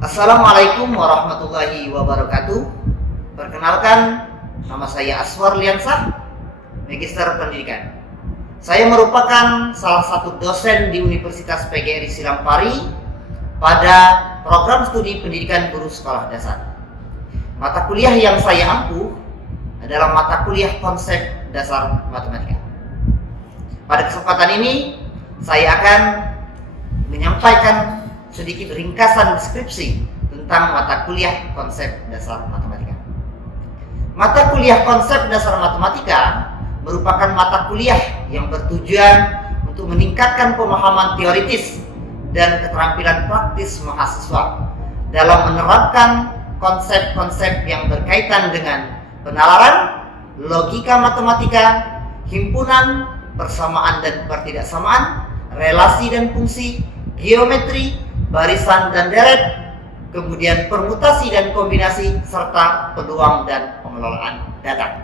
Assalamualaikum warahmatullahi wabarakatuh. Perkenalkan, nama saya Aswar Liansah, Magister Pendidikan. Saya merupakan salah satu dosen di Universitas PGRI Silampari pada program studi pendidikan guru sekolah dasar. Mata kuliah yang saya ampuh adalah mata kuliah konsep dasar matematika. Pada kesempatan ini, saya akan menyampaikan sedikit ringkasan deskripsi tentang mata kuliah konsep dasar matematika. Mata kuliah konsep dasar matematika merupakan mata kuliah yang bertujuan untuk meningkatkan pemahaman teoritis dan keterampilan praktis mahasiswa dalam menerapkan konsep-konsep yang berkaitan dengan penalaran, logika matematika, himpunan, persamaan dan pertidaksamaan, relasi dan fungsi, geometri, barisan dan deret, kemudian permutasi dan kombinasi, serta peluang dan pengelolaan data.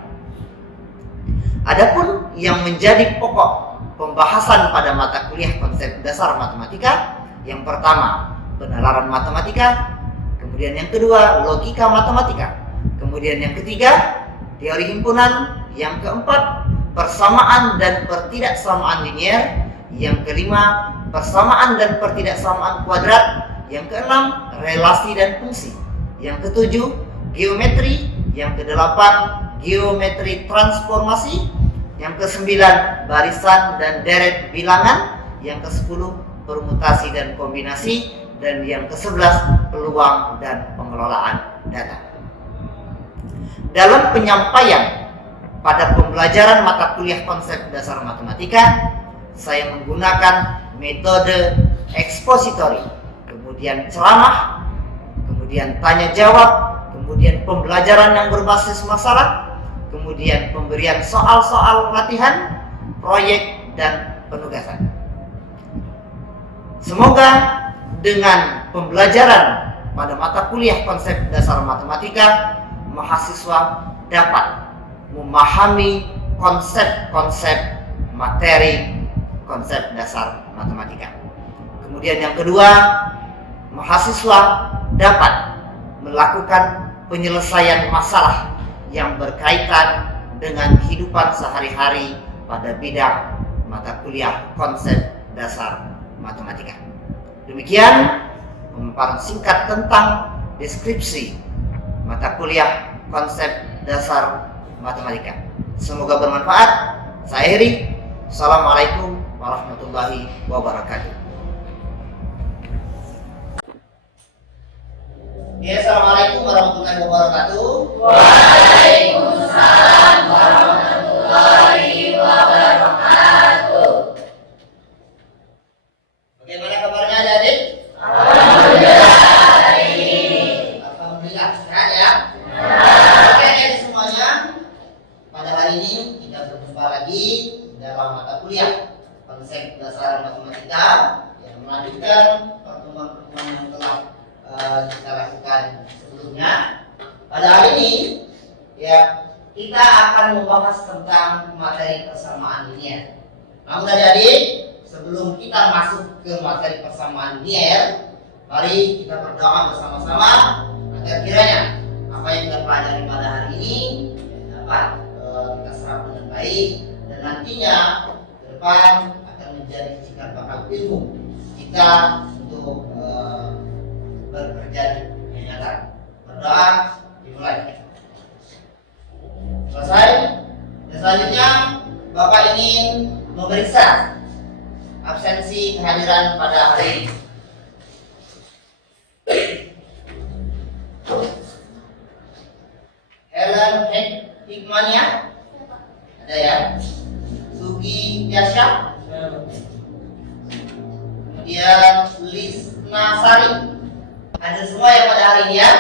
Adapun yang menjadi pokok pembahasan pada mata kuliah konsep dasar matematika, yang pertama penalaran matematika, kemudian yang kedua logika matematika, kemudian yang ketiga teori himpunan, yang keempat persamaan dan pertidaksamaan linier, yang kelima persamaan dan pertidaksamaan kuadrat, yang keenam relasi dan fungsi, yang ketujuh geometri, yang kedelapan geometri transformasi, yang kesembilan barisan dan deret bilangan, yang kesepuluh permutasi dan kombinasi, dan yang kesebelas peluang dan pengelolaan data. Dalam penyampaian pada pembelajaran mata kuliah konsep dasar matematika, saya menggunakan metode ekspositori, kemudian ceramah, kemudian tanya jawab, kemudian pembelajaran yang berbasis masalah, kemudian pemberian soal-soal latihan, proyek, dan penugasan. Semoga dengan pembelajaran pada mata kuliah konsep dasar matematika, mahasiswa dapat memahami konsep-konsep materi konsep dasar matematika. Kemudian yang kedua, mahasiswa dapat melakukan penyelesaian masalah yang berkaitan dengan kehidupan sehari-hari pada bidang mata kuliah konsep dasar matematika. Demikian pemaparan singkat tentang deskripsi mata kuliah konsep dasar matematika. Semoga bermanfaat. Saya Heri. Assalamualaikum warahmatullahi wabarakatuh. Ya, assalamualaikum warahmatullahi wabarakatuh. Waalaikumsalam warahmatullahi wabarakatuh. Bagaimana kabarnya adik-adik? Alhamdulillah baik. Alhamdulillah sehat ya. Oke semuanya, pada hari ini kita berjumpa lagi dalam mata kuliah konsep dasar matematika yang melanjutkan pertemuan-pertemuan yang telah kita lakukan sebelumnya. Pada hari ini ya kita akan membahas tentang materi persamaan linier. Namun adik-adik, sebelum kita masuk ke materi persamaan linier, mari kita berdoa bersama-sama agar kiranya apa yang kita pelajari pada hari ini dapat kita serap dengan baik, dan nantinya ke depan akan menjadi cikal bakal ilmu kita untuk bekerja di nyata. Berdoa dimulai. Selesai. Dan selanjutnya Bapak ingin memeriksa absensi kehadiran pada hari ini. Helen Hikmania ada ya. Sugi Yasha, kemudian Lisna Sari, ada semua ya pada hari ini ya.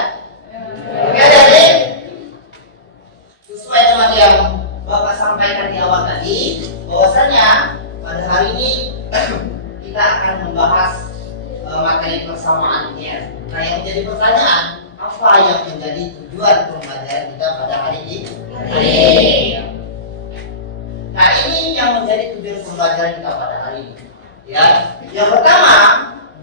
Oke adik-adik, sesuai dengan yang Bapak sampaikan di awal tadi, bahwasanya pada hari ini kita akan membahas materi persamaan linier. Nah, yang menjadi pertanyaan, apa yang menjadi tujuan pembelajaran kita pada hari ini? Nah, ini yang menjadi tujuan pembelajaran kita pada hari ini. Ya, yang pertama,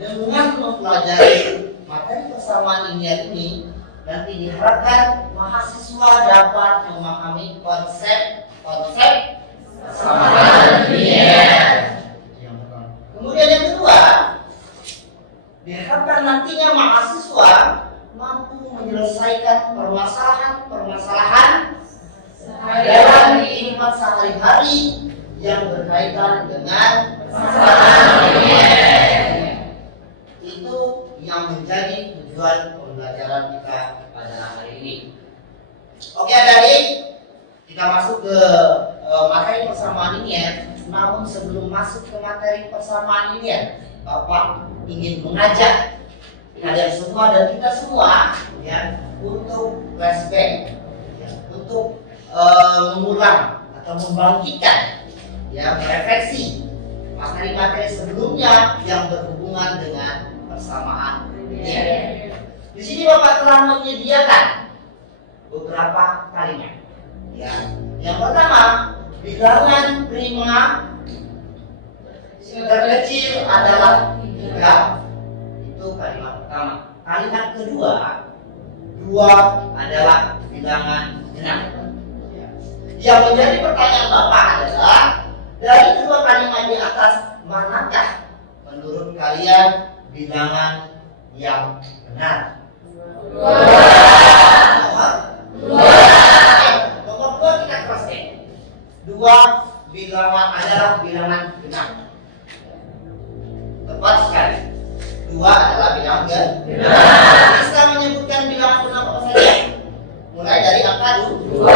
dengan mempelajari materi persamaan linear ini nanti diharapkan mahasiswa dapat memahami konsep persamaan linear. Yang pertama. Kemudian yang kedua, diharapkan nantinya mahasiswa mampu menyelesaikan permasalahan dalam kehidupan sehari-hari yang berkaitan dengan persamaan linear. Itu yang menjadi tujuan pembelajaran kita pada hari ini. Oke adik-adik, kita masuk ke materi persamaan linear. Namun sebelum masuk ke materi persamaan linear, Bapak ingin mengajak kalian semua dan kita semua ya untuk flashback, ya, untuk mengulang atau membangkitkan, ya, merefleksi materi-materi sebelumnya yang berhubungan dengan persamaan linear. Di sini Bapak telah menyediakan beberapa kalimat. Ya, yang pertama, bilangan prima terkecil adalah 3. Itu kalimat pertama. Kalimat kedua, 2 adalah bilangan genap. Yang menjadi pertanyaan Bapak adalah, dari kedua kalimat di atas, manakah menurut kalian bilangan yang benar? Nomor 2 kita cross check. 2 bilangan adalah bilangan genap. Tepat sekali. 2 adalah bilangan genap. Bisa menyebutkan bilangan genap apa saja? Mulai dari angka 2.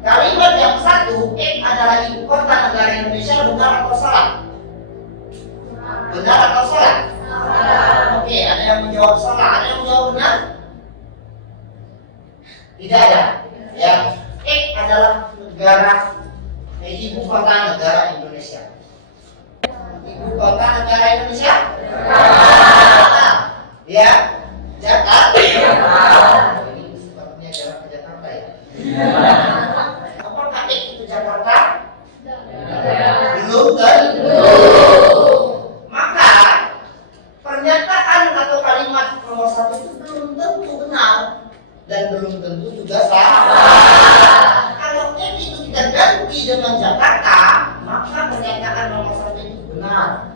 Kalimat yang satu, X adalah ibu kota negara Indonesia, benar atau salah? Benar atau salah? Oke, ada yang menjawab salah, ada yang menjawab benar? Tidak ada. Ya, X adalah ibu kota negara Indonesia. Ibu kota negara Indonesia? Ya, Jakarta. Ini sepertinya jalan ke Jakarta ya. Apakah itu Jakarta? Belum tentu. Maka pernyataan atau kalimat nomor 1 itu belum tentu benar dan belum tentu juga salah. Kalau itu kita ganti dengan Jakarta, maka pernyataan nomor 1 itu benar.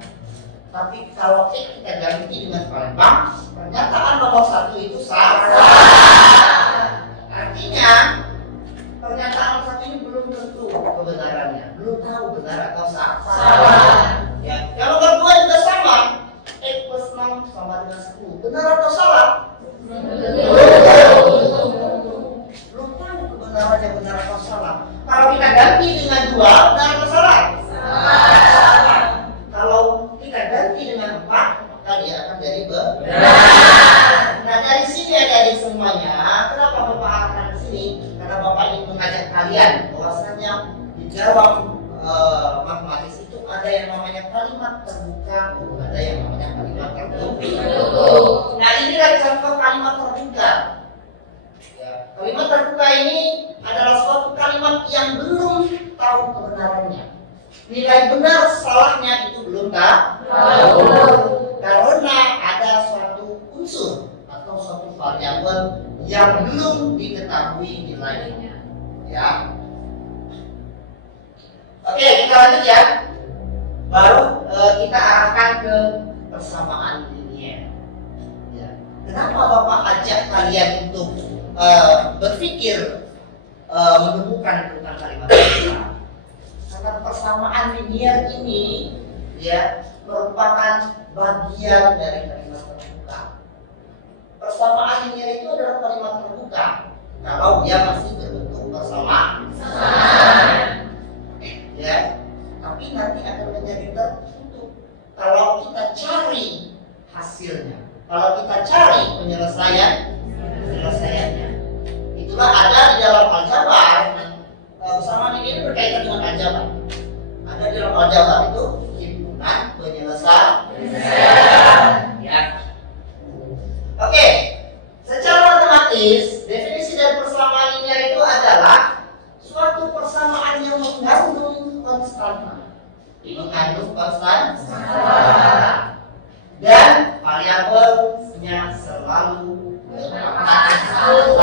Tapi kalau kita ganti dengan Palembang, pernyataan nomor 1 itu salah. Artinya pernyataan nomor 1 ini belum tentu kebenarannya, belum tahu benar atau salah. Ya, yang nomor 2 juga sama. X plus 6 sama dengan 10. Benar atau salah? Belum tahu kebenarannya benar atau salah. Kalau kita ganti dengan 2, benar atau salah? Salah. Kalau kita ganti dengan 4, maka dia akan jadi benar. Nah, dari sini ya dari semuanya, kenapa Bapak akan di sini? Karena Bapak ingin mengajak kalian bahwasanya di dalam matematis itu ada yang namanya kalimat terbuka, ada yang namanya kalimat tertutup. Nah, inilah contoh kalimat terbuka. Ya, kalimat terbuka ini adalah suatu kalimat yang belum tahu kebenarannya. Nilai benar salahnya itu belum tahu. Karena ada suatu unsur atau suatu variabel yang belum diketahui nilainya. Ya. Oke, kita lanjut ya. Baru kita arahkan ke persamaan linear. Ya. Kenapa Bapak ajak kalian untuk berpikir menemukan tentang kalimat terbuka? Karena persamaan linear ini ya merupakan bagian dari kalimat terbuka. Persamaan linear itu adalah kalimat terbuka kalau dia masih berbentuk persamaan. Ya, tapi nanti akan menjadi tertutup kalau kita cari hasilnya, kalau kita cari penyelesaiannya. Itulah ada di dalam aljabar. Persamaan ini berkaitan dengan aljabar. Ada di dalam aljabar itu himpunan penyelesaian. Ya. Oke, secara matematis definisi dari persamaan linear itu adalah suatu persamaan yang mengandung konstanta, dan variabelnya selalu berangkat satu.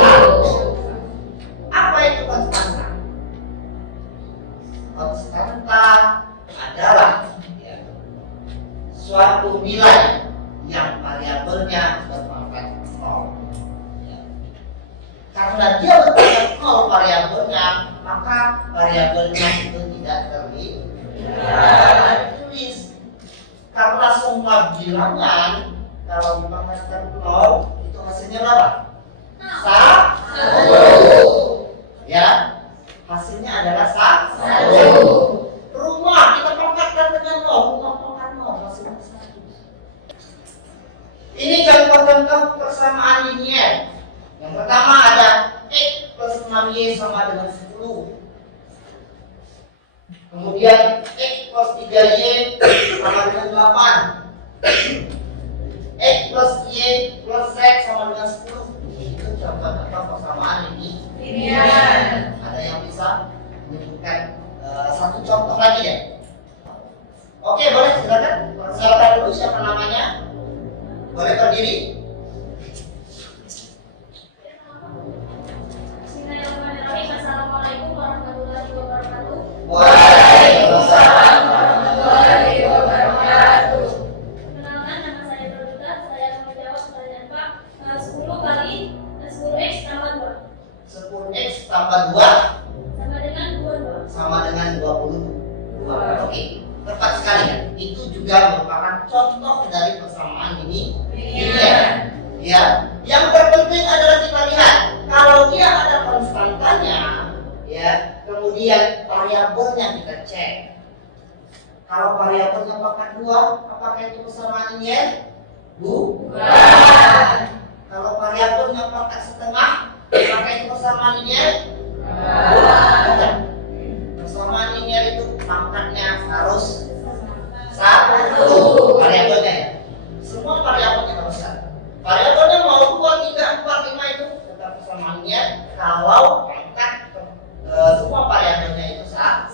Apa itu konstanta? Konstanta adalah suatu nilai yang variabelnya berpangkat 0. Karena dia berpangkat 0 variabelnya, maka variabelnya itu tidak tertulis. Karena semua bilangan kalau dipangkatkan 0 itu hasilnya berapa? 1. Ya, hasilnya adalah 1. Rumah kita pangkatkan dengan 0, rumah pangkat 0 hasilnya 1. Ini contoh-contoh persamaan linear. Yang pertama ada X plus 6Y sama dengan 10. Kemudian X plus 3Y sama dengan 8. X plus Y plus Z sama dengan 10. Itu contoh-contoh persamaan ini. Ada yang bisa menunjukkan satu contoh lagi ya? Oke, boleh silakan. Silakan dulu siapa namanya? Boleh berdiri. Assalamualaikum warahmatullahi wabarakatuh. Waalaikumsalam warahmatullahi wabarakatuh. Perkenalkan, nama saya Berduta. Saya akan menjawab pertanyaan Pak. 10 kali 10x tambah 2 10x tambah 2 sama dengan 22. sama dengan 22. Oke, tepat sekali ya. Itu juga merupakan contoh dari persamaan ini. Ya, yang terpenting adalah kita lihat kalau dia ada konstantanya, ya, kemudian variabelnya kita cek. Kalau variabelnya pangkat 2, apakah itu persamaan linear? Bukan. Kalau variabelnya pangkat setengah, apakah itu persamaan linear? Bukan. Persamaan linear itu pangkatnya harus 1. Variabelnya ya. Semua variabelnya harus 1. Variabelnya mau 2, 3, 4, 5 itu tetap persamaannya kalau pangkat semua variabelnya itu 1.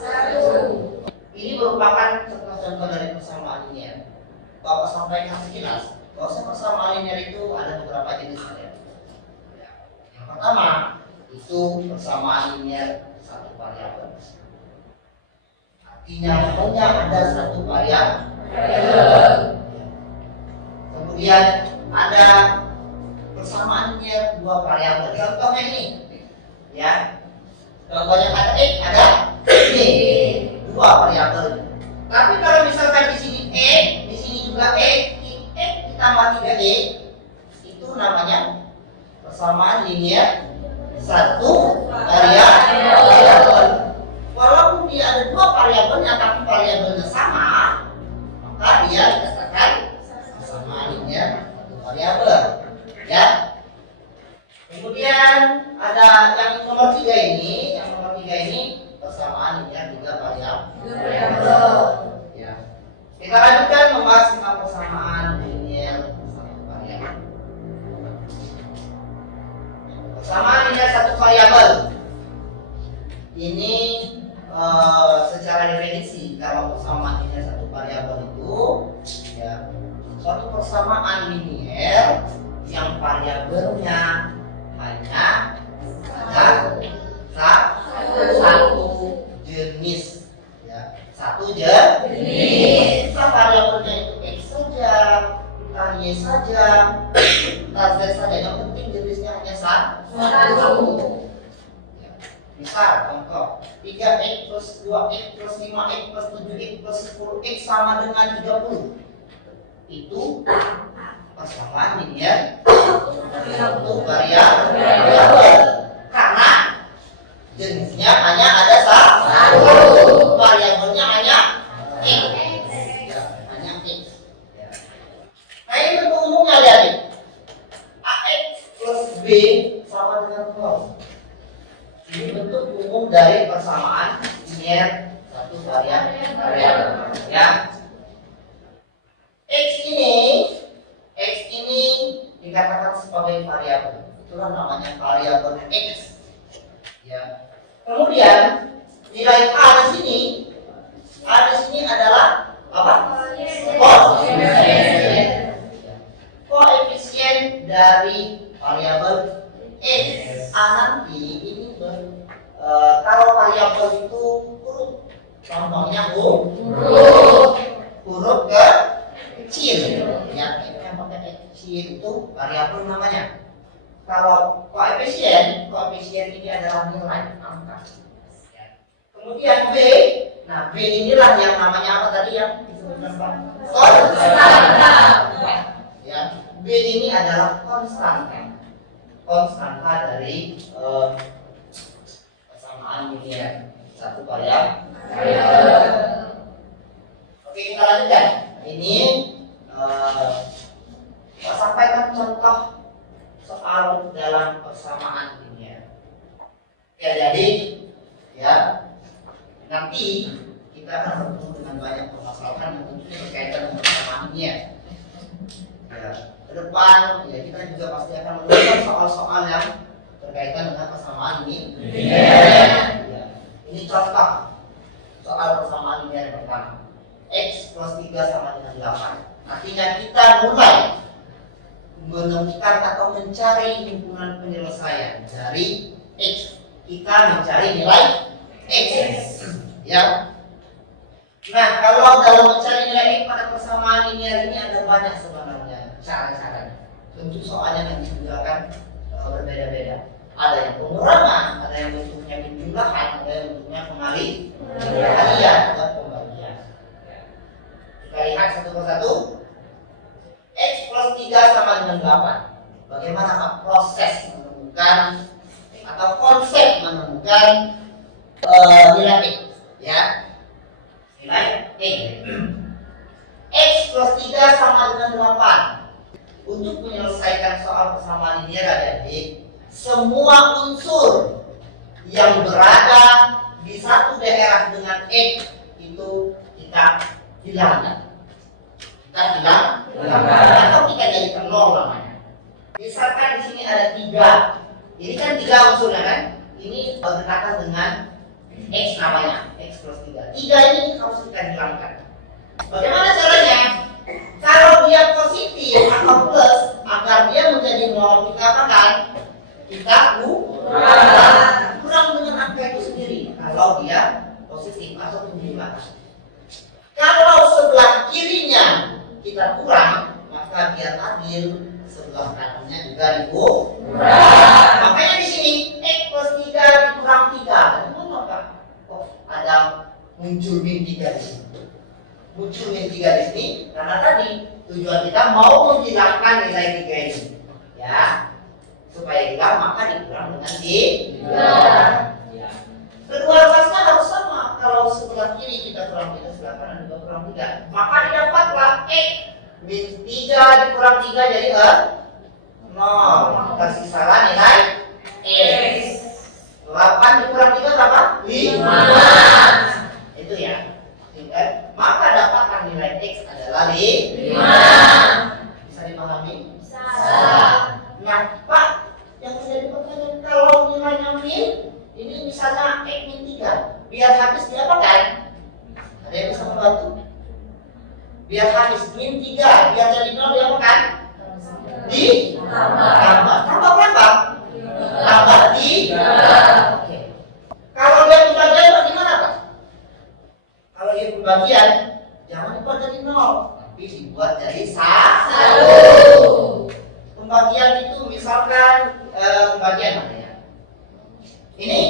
Ini merupakan contoh-contoh dari persamaan linear. Bapak sampaikan sekilas bahwa persamaan linear itu ada beberapa jenis saja. Yang pertama itu persamaan linear satu variabel. Artinya hanya ada satu variabel. Kemudian ada persamaan linear 2 variabel. Contohnya ini, ya. Contohnya ada X, ada Y, 2 variabel. Tapi kalau misalkan di sini X, di sini juga X ditambah 3Y, itu namanya persamaan linear 1 variabel. Walaupun dia ada 2 variabelnya, tapi variabelnya sama, maka dia dikatakan persamaan linear 1 variabel. Ya. Kemudian ada yang nomor 3 ini, persamaan linear 3 variabel. Ya. Kita lanjutkan membahas tentang persamaan linear 1 variabel. Persamaan linear 1 variabel ini secara definisi kalau persamaan linear 1 variabel itu ya suatu persamaan linear yang variabelnya hanya satu jenis, ya, satu jenis. Entah variabelnya itu X saja, entah Y saja, entah Z saja, yang penting jenisnya hanya satu. Ya. Misal contoh 3x plus 2x plus 5x plus 7x plus 10x sama dengan 30. itu persamaan linear satu variabel karena jenisnya hanya ada satu, variabelnya hanya x, hanya x. Nah ini bentuk umumnya lihat nih, ax plus b sama dengan 0. Ini bentuk umum dari persamaan linear satu variabel. Ya. X ini dikatakan sebagai variabel. Itulah namanya variabel x. Ya. Kemudian nilai a di sini adalah apa? Koefisien dari variabel x. A nanti ini kalau variabel itu huruf, contohnya huruf kecil, ya yang pakai kecil itu variabel namanya. Kalau koefisien ini adalah nilai angka. Kemudian b, nah b inilah yang namanya apa tadi yang disebutkan Pak? Konstanta. Ya, b ini adalah konstanta dari persamaan linear satu variabel. Oke, kita lanjutkan. Ini sampaikan contoh soal dalam persamaan linear. Ya, jadi ya nanti kita akan bertemu dengan banyak permasalahan yang tentunya berkaitan dengan persamaan linear. Ya, ke depan ya kita juga pasti akan menemukan soal-soal yang berkaitan dengan persamaan ini. Ya, ini contoh soal persamaan linear yang pertama. X plus 3 sama dengan 8. Artinya kita mulai menemukan atau mencari himpunan penyelesaian dari X. Kita mencari nilai X. Ya. Nah, kalau dalam mencari nilai X pada persamaan linear ini ada banyak sebenarnya cara-caranya. Tentu soalnya nanti juga akan berbeda-beda. Ada yang pengurangan, ada yang bentuknya penjumlahan, ada yang bentuknya pengalihan dan pembagian. Kita lihat satu persatu. X plus 3 sama dengan 8. Bagaimana proses menemukan atau konsep menemukan nilai X? Ya, nilai X. X plus 3 sama dengan 8. Untuk menyelesaikan soal persamaan linear adik-adik, semua unsur yang berada di satu daerah dengan X itu kita hilangkan. Atau kita jadikan nol namanya. Misalkan di sini ada 3. Ini kan 3 unsurnya kan? Ini berdekatan dengan X namanya, X plus 3. 3 ini harus kita hilangkan. Bagaimana caranya? Kalau dia positif atau plus, agar dia menjadi 0, kita apakan? Kita kurang dengan angka itu sendiri. Kalau dia positif atau penjumlahan. Kalau sebelah kirinya kita kurang, maka biar adil sebelah kanannya juga dikurang. Makanya di sini X plus 3 dikurang 3. Kenapa Pak? Oh, ada muncul min 3 di sini. Muncul min 3 di sini karena tadi tujuan kita mau menghilangkan nilai 3 ini. Ya. Supaya hilang maka dikurang dengan 3. Ya. Kedua asasnya harus sama. Kalau sebelah kiri kita kurang 3, sebelah kanan juga kurang 3, maka didapatlah X min 3 dikurang 3 jadi 0. Tersisalah nilai X. 8 dikurang 3 berapa? 5. Itu ya. Maka dapatkan nilai X adalah 5. Bisa dipahami? Bisa. Nah, Pak, yang menjadi pertanyaan kalau nilainya min, ini misalnya X min 3, biar habis diapakan? Ada yang bisa membantu? Biar habis min 3, biar jadi 0 diapakan? Tambah berapa? Tambah 3. Oke. Kalau dia pembagian bagaimana Pak? Kalau dia pembagian, jangan dibuat jadi 0, tapi dibuat jadi 1. Pembagian itu misalkan pembagian namanya. Ini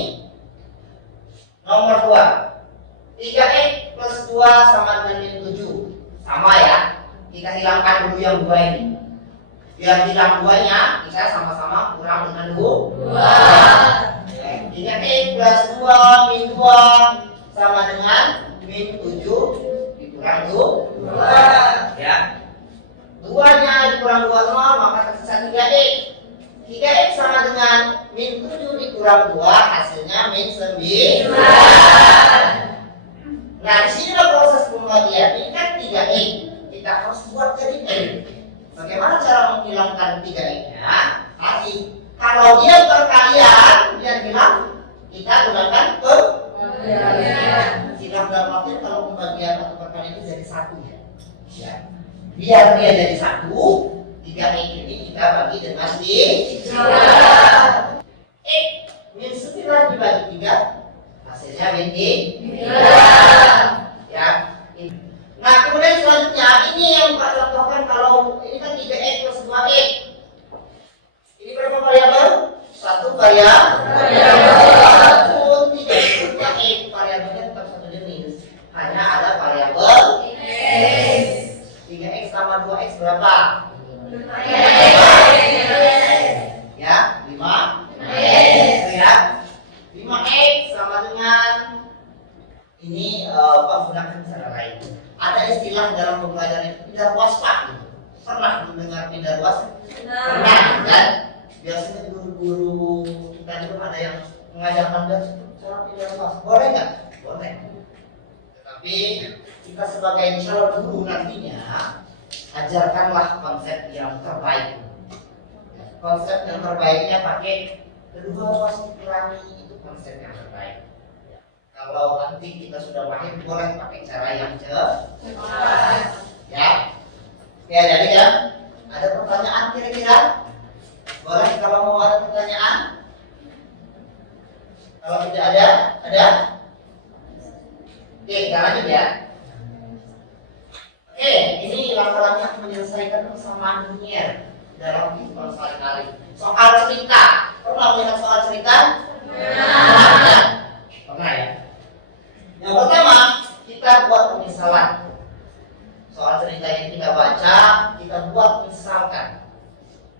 nomor 2. 3x plus 2 sama dengan min 7. Sama ya. kita hilangkan dulu yang 2 ini. Biar hilang 2-nya, kita sama-sama kurang dengan 2. 3x plus 2 min 2 sama dengan min 7 dikurang 2. Ya. 2-nya dikurang 2 0, maka tersisa 3x. 3x sama dengan min 7 dikurang 2, hasilnya min 9. Nah, di sini proses pembagian. Ini kan 3x. Kita harus buat jadi n. Bagaimana cara menghilangkan 3x-nya? Tadi, kalau dia perkalian, dia bilang kita gunakan pembagian. Tidak dalam arti kalau pembagian atau perkalian itu jadi 1 ya. Ya. Biar dia jadi 1, 3x ini kita bagi dengan 3. X min 9 dibagi 3, hasilnya min 3. Ya. Nah, kemudian selanjutnya ini yang Pak contohkan, kalau ini kan 3x plus 2x. Ini berapa variabel? 1 variabel. Pun 3x plus 2x variabelnya tetap satu jenis. Hanya ada variabel x. 3x sama 2x berapa? 5x. Ya, 5x. Ya. 5x sama dengan ini Pak gunakan cara lain. Ada istilah dalam pembelajaran itu pindah ruas Pak. Pernah mendengar pindah ruas? Pernah kan? Biasanya guru-guru kita itu ada yang mengajarkan cara pindah ruas. Boleh nggak? Boleh. Tetapi kita sebagai calon guru nantinya ajarkanlah konsep yang terbaik. Konsep yang terbaiknya pakai kedua ruas dikurangi, itu konsep yang terbaik. Kalau nanti kita sudah mahir, boleh pakai cara yang cepat. Ya. Ya, jadi ya. Ada pertanyaan kira-kira? Boleh kalau mau ada pertanyaan? Kalau tidak ada? Oke, kita lanjut ya. Oke, ini langkah-langkah menyelesaikan persamaan linear dalam kehidupan sehari-hari. Soal cerita. Pernah melihat soal cerita? Pernah ya? Yang pertama, kita buat pemisalan. Soal cerita ini kita baca, kita buat misalkan.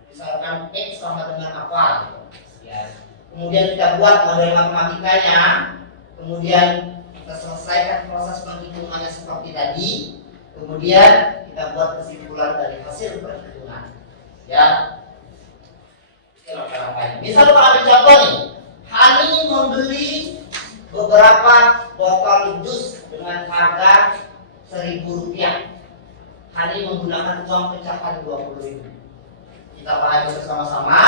Misalkan X sama dengan apa? Ya. Kemudian kita buat model matematikanya. Kemudian kita selesaikan proses penghitungannya seperti tadi. Kemudian kita buat kesimpulan dari hasil perhitungan. Ya. Misal Pak ambil contoh nih. Hani membeli beberapa botol jus dengan harga Rp1.000. Hani menggunakan uang pecahan Rp20.000. Kita pahami bersama-sama.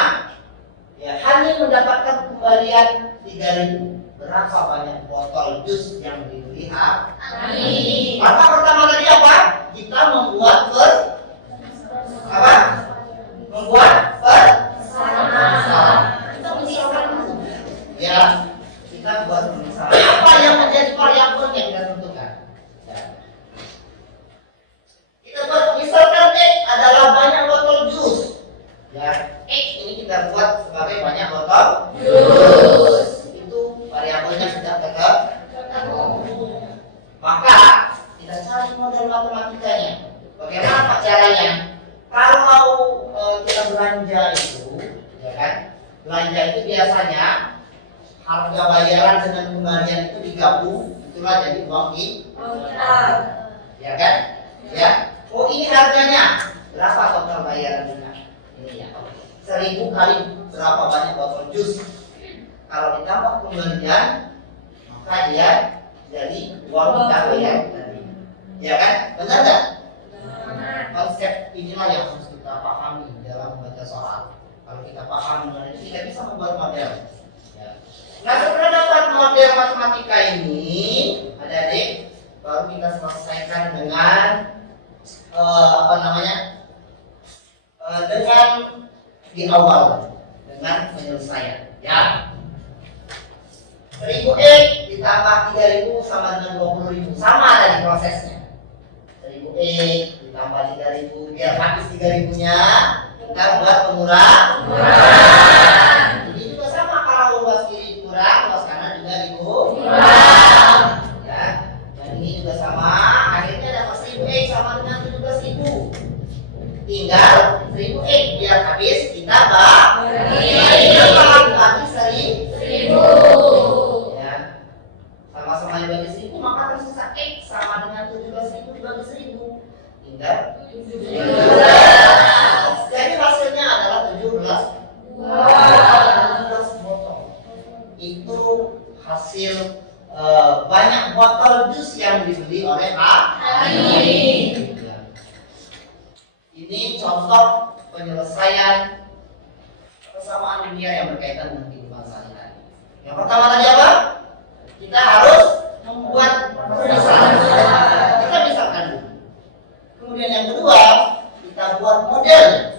Ya, Hani mendapatkan kembalian Rp3.000. Berapa banyak botol jus yang dibeli Hani? Maka pertama tadi apa? Kita membuat kita misalkan ya. Kita buat misalnya apa yang menjadi variabel yang kita tentukan. Ya. Kita buat misalkan X adalah banyak botol jus. Ya, X ini kita buat sebagai banyak botol jus. Itu variabelnya sudah ketemu. Maka kita cari model matematikanya. Bagaimana Pak caranya? Kalau kita belanja itu, ya kan? Belanja itu biasanya harga bayaran dengan kembalian itu digabung, itulah jadi uang kita. Ya kan? Ya. Oh, ini harganya berapa total bayarannya? Ini ya. 1.000 kali berapa banyak botol jus? Kalau ditambah kembalian, maka dia jadi uang kita bayar tadi. Ya kan? Benar nggak? Konsep inilah yang harus kita pahami dalam membaca soal. Kalau kita paham mengenai ini, kita bisa membuat model. Ya. Nah, setelah dapat model matematika ini, adik-adik, baru kita selesaikan dengan dengan di awal dengan penyelesaian. Ya. 1.000x ditambah 3.000 sama dengan 20.000. Sama tadi prosesnya. 1.000x ditambah 3.000, biar habis 3.000-nya kita buat pengurangan. Ini juga sama, kalau luas kiri kurang, luas kanan juga dikurang. Ya. Dan ini juga sama, akhirnya dapat 1.000x sama dengan 17.000. 1000 X biar habis kita bagi 1000. Ya. Sama-sama dibagi 1000 maka tersisa X sama dengan 17.000 dibagi 1000. Tinggal 17. Jadi hasilnya adalah 17 botol. Itu hasil banyak botol jus yang dibeli oleh Pak Ani. Ini contoh penyelesaian persamaan linear yang berkaitan dengan kehidupan sehari-hari. Yang pertama tadi apa? Kita harus membuat misalan. Kita misalkan dulu. Kemudian yang kedua, kita buat model.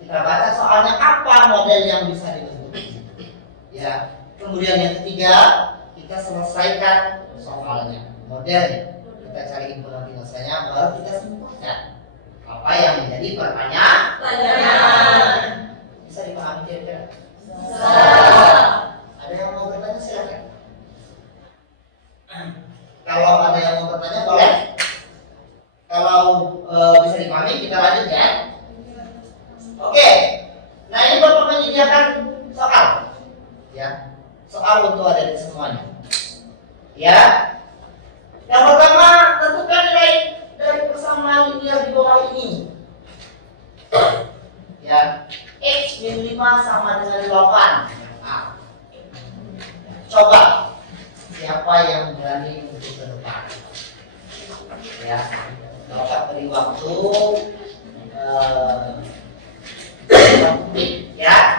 Kita baca soalnya apa model yang bisa dibentuk. Ya. Kemudian yang ketiga, kita selesaikan soalnya, modelnya. Kita cari input penyelesaiannya, baru kita simpulkan apa yang menjadi pertanyaan. Bisa dipahami kira-kira? Bisa. Ada yang mau bertanya silakan. Kalau ada yang mau bertanya boleh. Kalau bisa dipahami kita lanjut ya. Oke. Nah ini Bapak menyediakan soal. Ya. Soal untuk ada di semuanya. Ya. Yang pertama tentukan nilai dari persamaan linear di bawah ini. Ya. X min 5 sama dengan 8. Nah. Coba siapa yang berani untuk ke depan? Ya. Bapak beri waktu ya.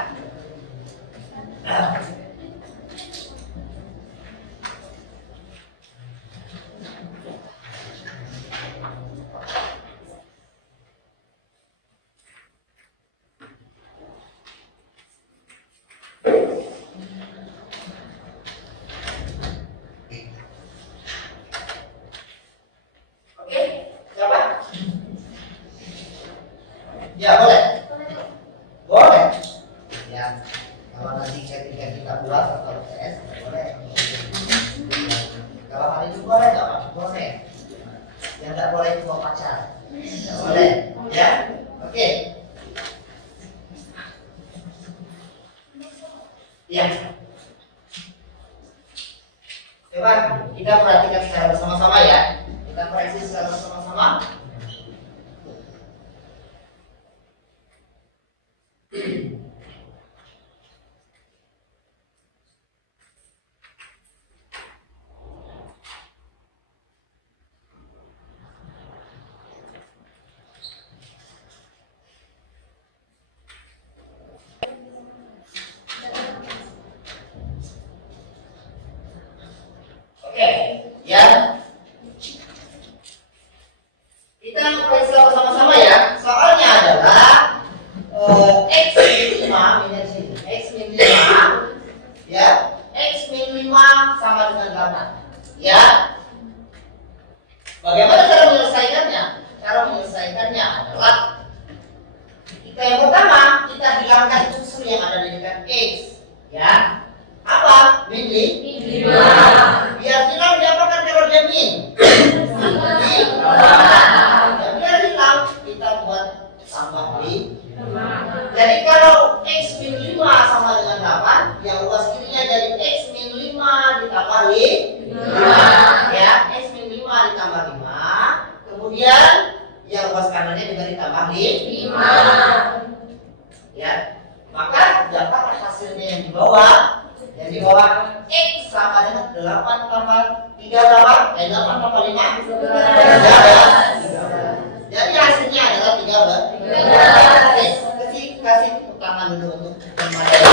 Ya boleh, boleh. Ya, kalau nanti ketika kita buat atau tes boleh. Kalau hari itu boleh nggak Pak? Boleh. Yang nggak boleh itu bawa pacar. Nggak boleh. Ya, oke. Ya. Coba kita perhatikan secara bersama-sama ya. Kita koreksi secara bersama-sama. Oke, ya. Kita koreksi bersama-sama ya. Soalnya adalah X min 5 minus ini. X min 5 ya. X min 5 sama dengan 8. Ya. Bagaimana cara menyelesaikannya? Cara menyelesaikannya adalah yang pertama kita hilangkan unsur yang ada di dekat X. Ya. Apa? Min 5. Biar hilang diapakan kalau dia min? Biar hilang kita buat tambah 5. Jadi kalau X min 5 sama dengan 8, yang luas kirinya jadi X min 5 ditambah 5. Ya, X min 5 ditambah 5. Kemudian yang luas kanannya juga ditambah 5. Ya, maka dapatlah hasilnya yang di bawah. Yang di bawah X sama dengan 8 tambah 3 berapa? 8 tambah 5 13. Jadi hasilnya adalah 13. Kasih tepuk tangan dulu untuk pemateri.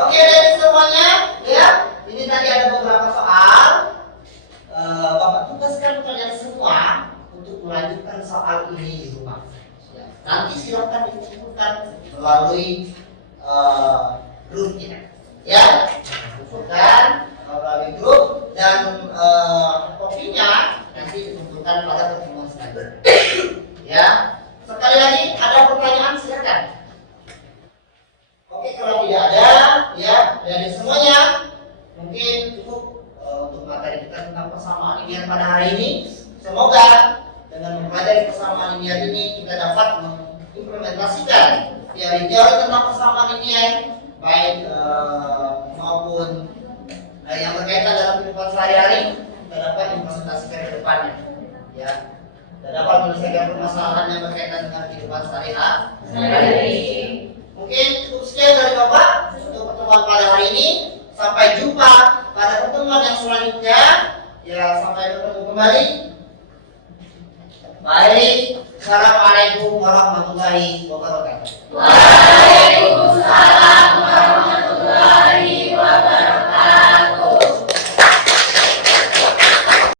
Oke dari semuanya ya. Ini tadi ada beberapa soal. Bapak tugaskan kalian semua untuk melanjutkan soal ini di rumah. Ya. Nanti silakan dikumpulkan melalui grup kita. Ya, kumpulkan melalui grup dan kopinya nanti dikumpulkan pada pertemuan selanjutnya. Ya. Sekali lagi ada pertanyaan silakan. Oke kalau tidak ada ya dari semuanya mungkin cukup untuk materi kita tentang persamaan linear pada hari ini. Semoga dengan mempelajari dari persamaan linier ini kita dapat mengimplementasikan teori-teori tentang persamaan linier baik maupun yang berkaitan dalam kehidupan sehari-hari kita dapat implementasikan ke depannya, ya. Kita dapat menyelesaikan permasalahan yang berkaitan dengan kehidupan sehari-hari. Mungkin cukup sekian dari Bapak untuk pertemuan pada hari ini. Sampai jumpa pada pertemuan yang selanjutnya. Ya, sampai bertemu kembali. Baik, assalamualaikum warahmatullahi wabarakatuh. Waalaikumsalam.